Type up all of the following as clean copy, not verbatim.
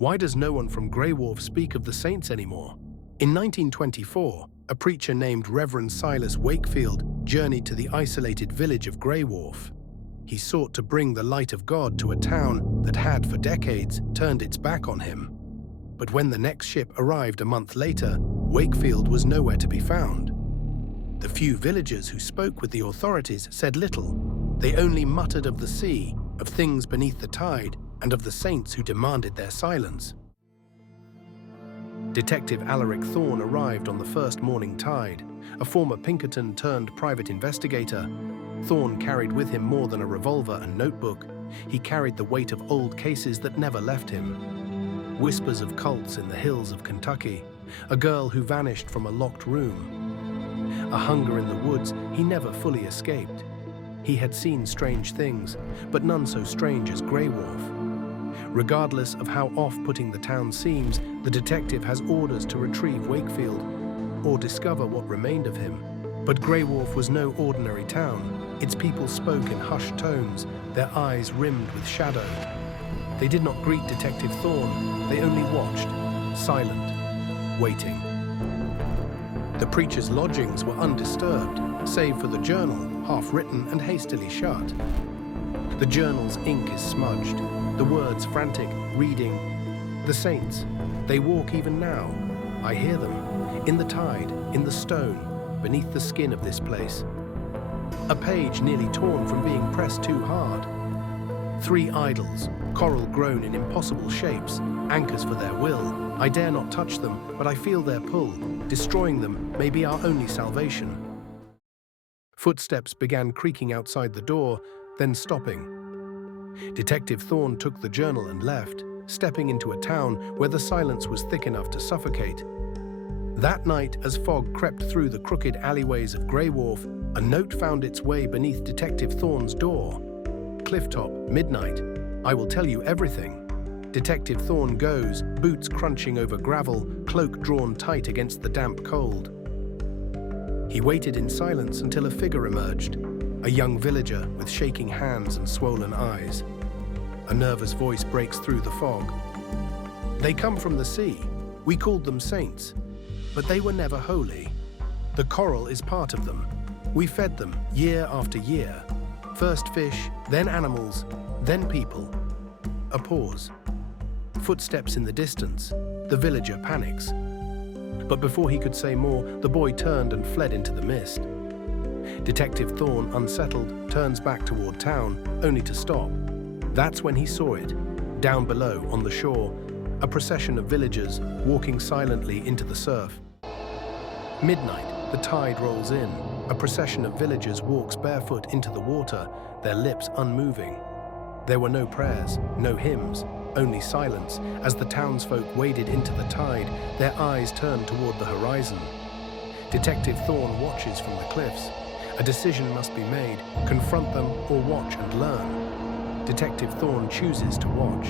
Why does no one from Greywharf speak of the saints anymore? In 1924, a preacher named Reverend Wakefield journeyed to the isolated village of Greywharf. He sought to bring the light of God to a town that had, for decades, turned its back on him. But when the next ship arrived a month later, Wakefield was nowhere to be found. The few villagers who spoke with the authorities said little. They only muttered of the sea, of things beneath the tide, and of the saints who demanded their silence. Detective Alaric Thorne arrived on the first morning tide, a former Pinkerton turned private investigator. Thorne carried with him more than a revolver and notebook. He carried the weight of old cases that never left him. Whispers of cults in the hills of Kentucky, a girl who vanished from a locked room, a hunger in the woods he never fully escaped. He had seen strange things, but none so strange as Greywharf. Regardless of how off-putting the town seems, the detective has orders to retrieve Wakefield or discover what remained of him. But Greywharf was no ordinary town. Its people spoke in hushed tones, their eyes rimmed with shadow. They did not greet Detective Thorne, they only watched, silent, waiting. The preacher's lodgings were undisturbed, save for the journal, half-written and hastily shut. The journal's ink is smudged, the words frantic, reading. The saints, they walk even now. I hear them, in the tide, in the stone, beneath the skin of this place. A page nearly torn from being pressed too hard. 3 idols, coral grown in impossible shapes, anchors for their will. I dare not touch them, but I feel their pull. Destroying them may be our only salvation. Footsteps began creaking outside the door, then stopping. Detective Thorne took the journal and left, stepping into a town where the silence was thick enough to suffocate. That night, as fog crept through the crooked alleyways of Greywharf, a note found its way beneath Detective Thorne's door. Clifftop, midnight. I will tell you everything. Detective Thorne goes, boots crunching over gravel, cloak drawn tight against the damp cold. He waited in silence until a figure emerged, a young villager with shaking hands and swollen eyes. A nervous voice breaks through the fog. They come from the sea. We called them saints, but they were never holy. The coral is part of them. We fed them year after year. First fish, then animals, then people. A pause. Footsteps in the distance. The villager panics. But before he could say more, the boy turned and fled into the mist. Detective Thorne, unsettled, turns back toward town, only to stop. That's when he saw it. Down below, on the shore, a procession of villagers walking silently into the surf. Midnight, the tide rolls in. A procession of villagers walks barefoot into the water, their lips unmoving. There were no prayers, no hymns, only silence as the townsfolk waded into the tide, their eyes turned toward the horizon. Detective Thorne watches from the cliffs. A decision must be made, confront them or watch and learn. Detective Thorne chooses to watch.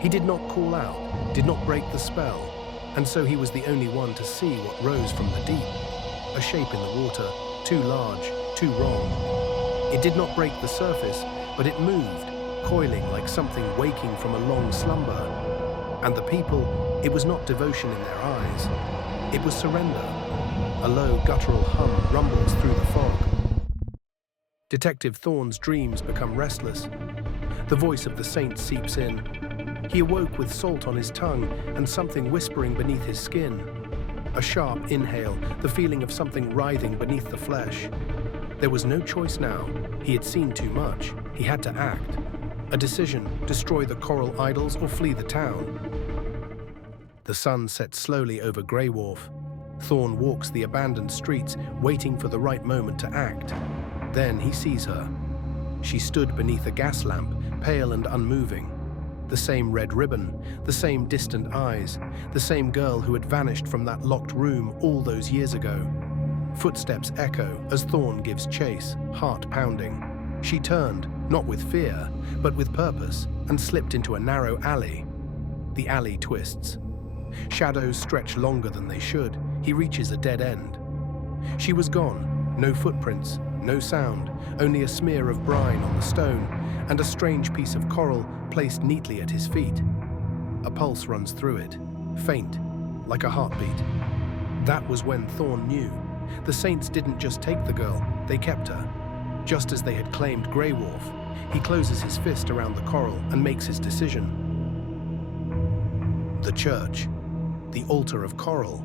He did not call out, did not break the spell, and so he was the only one to see what rose from the deep. A shape in the water, too large, too wrong. It did not break the surface, but it moved, coiling like something waking from a long slumber. And the people, it was not devotion in their eyes. It was surrender. A low, guttural hum rumbles through the fog. Detective Thorne's dreams become restless. The voice of the saint seeps in. He awoke with salt on his tongue and something whispering beneath his skin. A sharp inhale, the feeling of something writhing beneath the flesh. There was no choice now. He had seen too much. He had to act. A decision, destroy the coral idols or flee the town. The sun sets slowly over Greywharf. Thorne walks the abandoned streets, waiting for the right moment to act. Then he sees her. She stood beneath a gas lamp, pale and unmoving. The same red ribbon, the same distant eyes, the same girl who had vanished from that locked room all those years ago. Footsteps echo as Thorne gives chase, heart pounding. She turned, not with fear, but with purpose, and slipped into a narrow alley. The alley twists. Shadows stretch longer than they should. He reaches a dead end. She was gone. No footprints, no sound, only a smear of brine on the stone and a strange piece of coral placed neatly at his feet. A pulse runs through it, faint, like a heartbeat. That was when Thorne knew. The saints didn't just take the girl, they kept her. Just as they had claimed Greywharf, he closes his fist around the coral and makes his decision. The church, the altar of coral.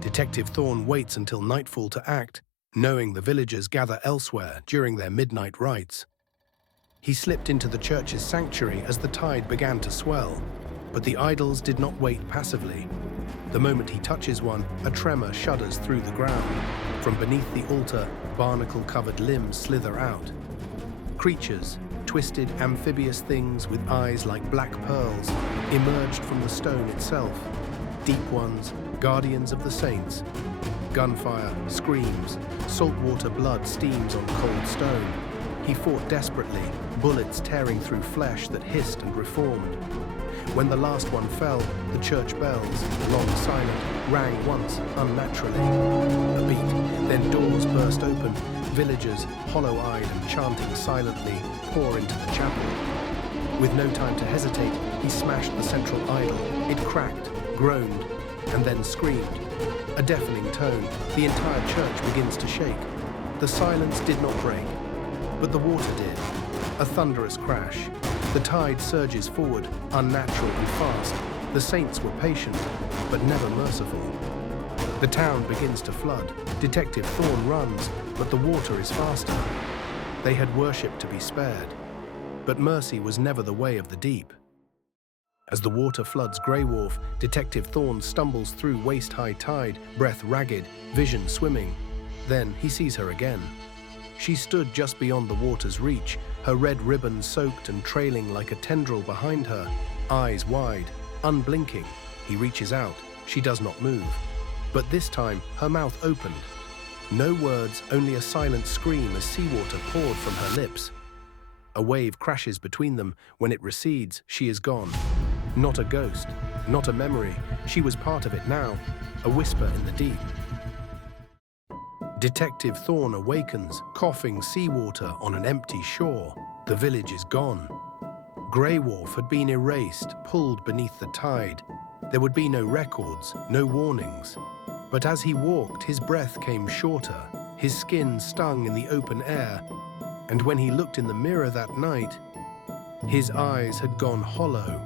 Detective Thorne waits until nightfall to act, knowing the villagers gather elsewhere during their midnight rites. He slipped into the church's sanctuary as the tide began to swell, but the idols did not wait passively. The moment he touches one, a tremor shudders through the ground. From beneath the altar, barnacle-covered limbs slither out. Creatures, twisted amphibious things with eyes like black pearls, emerged from the stone itself. Deep ones, guardians of the saints. Gunfire, screams, saltwater blood steams on cold stone. He fought desperately, bullets tearing through flesh that hissed and reformed. When the last one fell, the church bells, long silent, rang once unnaturally. A beat, then doors burst open. Villagers, hollow-eyed and chanting silently, pour into the chapel. With no time to hesitate, he smashed the central idol. It cracked, groaned, and then screamed. A deafening tone, the entire church begins to shake. The silence did not break, but the water did. A thunderous crash. The tide surges forward, unnatural and fast. The saints were patient, but never merciful. The town begins to flood. Detective Thorne runs, but the water is faster. They had worshipped to be spared, but mercy was never the way of the deep. As the water floods Greywharf, Detective Thorne stumbles through waist-high tide, breath ragged, vision swimming. Then he sees her again. She stood just beyond the water's reach, her red ribbon soaked and trailing like a tendril behind her, eyes wide, unblinking. He reaches out. She does not move. But this time, her mouth opened. No words, only a silent scream as seawater poured from her lips. A wave crashes between them. When it recedes, she is gone. Not a ghost, not a memory. She was part of it now, a whisper in the deep. Detective Thorne awakens, coughing seawater on an empty shore. The village is gone. Greywharf had been erased, pulled beneath the tide. There would be no records, no warnings. But as he walked, his breath came shorter, his skin stung in the open air, and when he looked in the mirror that night, his eyes had gone hollow,